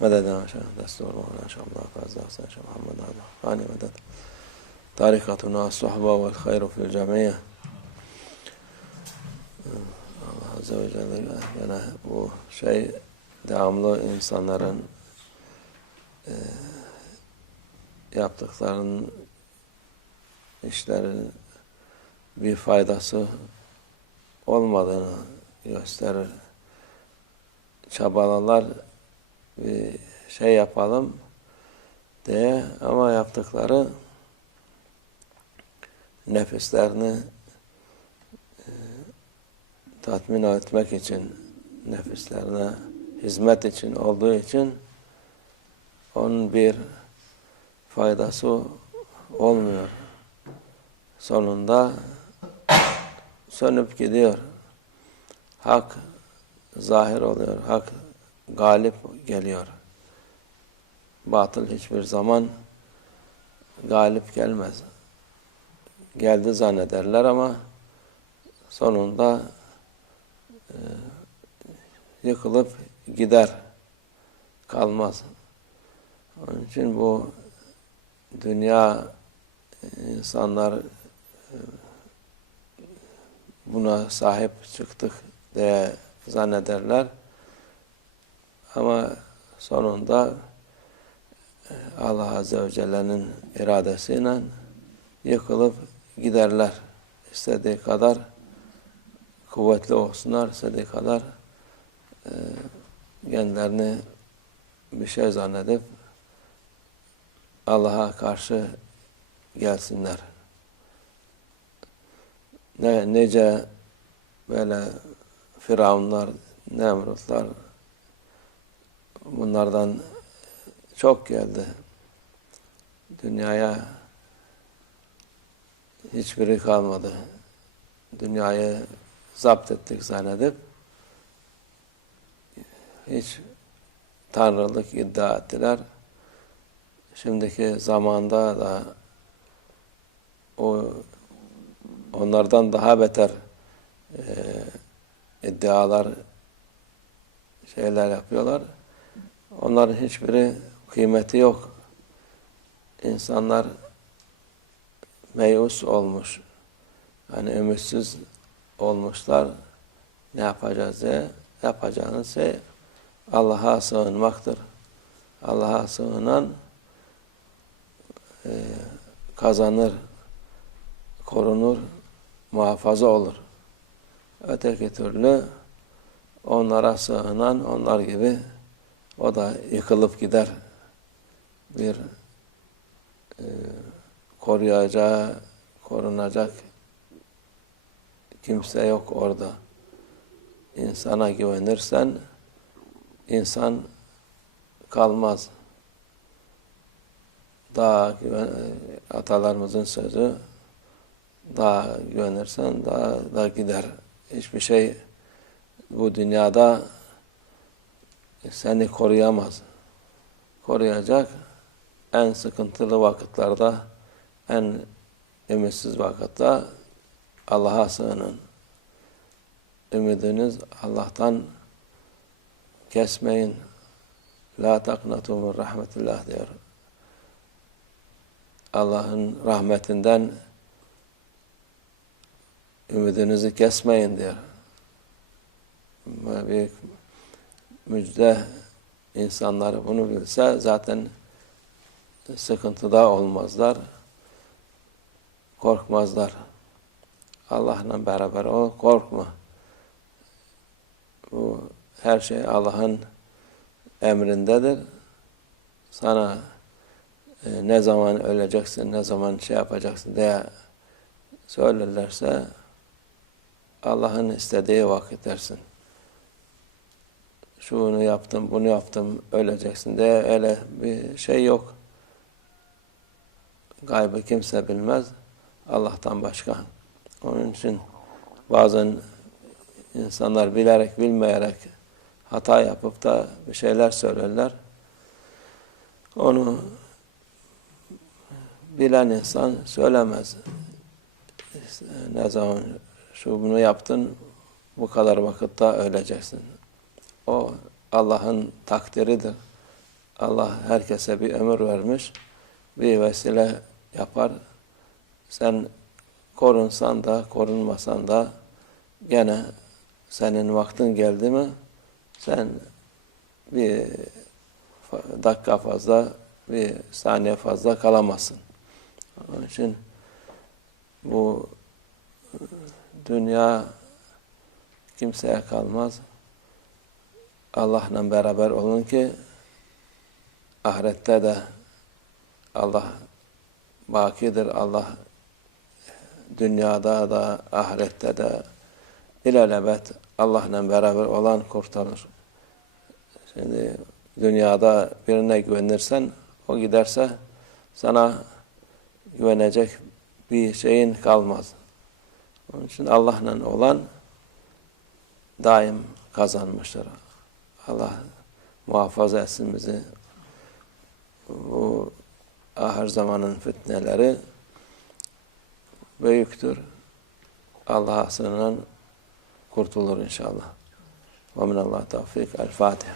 Mededen aşağı, destur muhane aşağı, Allah fazla hasan aşağı, Muhammed Allah, hani medet. Tarikatuna, sohba vel hayru fil camiye. Allah Azze ve Celle yani bu şey devamlı insanların e, yaptıklarının işlerin bir faydası olmadığını gösterir. Çabalarlar bir şey yapalım diye ama yaptıkları nefislerini e, tatmin etmek için nefislerine hizmet için olduğu için onun bir faydası olmuyor. Sonunda sönüp gidiyor. Hak zahir oluyor. Hak galip geliyor. Batıl hiçbir zaman galip gelmez. Geldi zannederler ama sonunda e, yıkılıp gider. Kalmaz. Onun için bu dünya insanlar e, buna sahip çıktık diye zannederler. Ama sonunda e, Allah Azze ve Celle'nin iradesiyle yıkılıp giderler. İstediği kadar kuvvetli olsunlar, istediği kadar e, kendilerini bir şey zannedip Allah'a karşı gelsinler. Ne, nece böyle Firavunlar, Nemrutlar bunlardan çok geldi. Dünyaya hiçbiri kalmadı. Dünyayı zapt ettik zannedip hiç tanrılık iddia ettiler. Şimdiki zamanda da o onlardan daha beter e, iddialar şeyler yapıyorlar. Onların hiçbiri kıymeti yok. İnsanlar meyus olmuş. Yani ümitsiz olmuşlar. Ne yapacağız diye yapacağınız şey Allah'a sığınmaktır. Allah'a sığınan e, kazanır, korunur, muhafaza olur. Öteki türlü onlara sığınan onlar gibi o da yıkılıp gider. Bir e, koruyacağı, korunacak kimse yok orada. İnsana güvenirsen insan kalmaz. Daha güven, atalarımızın sözü daha güvenirsen daha da gider. Hiçbir şey bu dünyada seni koruyamaz. Koruyacak en sıkıntılı vakitlerde, en ümitsiz vakitte Allah'a sığının. Ümidiniz Allah'tan kesmeyin. La taknatu min rahmetillah diyor. Allah'ın rahmetinden ümidinizi kesmeyin diyor. Büyük müjde insanları bunu bilse zaten sıkıntıda olmazlar, korkmazlar. Allah'la beraber ol, korkma. Bu her şey Allah'ın emrindedir. Sana e, ne zaman öleceksin, ne zaman şey yapacaksın diye söylerlerse Allah'ın istediği vakit dersin. Şunu yaptım, bunu yaptım, öleceksin diye öyle bir şey yok. Gaybı kimse bilmez. Allah'tan başka. Onun için bazen insanlar bilerek bilmeyerek hata yapıp da bir şeyler söylerler. Onu bilen insan söylemez. Ne zaman şu bunu yaptın, bu kadar vakitte öleceksin. O Allah'ın takdiridir. Allah herkese bir ömür vermiş. Bir vesile yapar. Sen korunsan da korunmasan da gene senin vaktin geldi mi sen bir dakika fazla bir saniye fazla kalamazsın. Onun için bu dünya kimseye kalmaz. Allah'la beraber olun ki ahirette de Allah bakidir. Allah dünyada da ahirette de ilelebet Allah'la beraber olan kurtarır. Şimdi dünyada birine güvenirsen o giderse sana güvenecek bir şeyin kalmaz. Onun için Allah'la olan daim kazanmıştır. Allah muhafaza etsin bizi. Bu ahir zamanın fitneleri büyüktür. Allah'a sığınan kurtulur inşallah. Ve minallah tevfik. El Fatiha.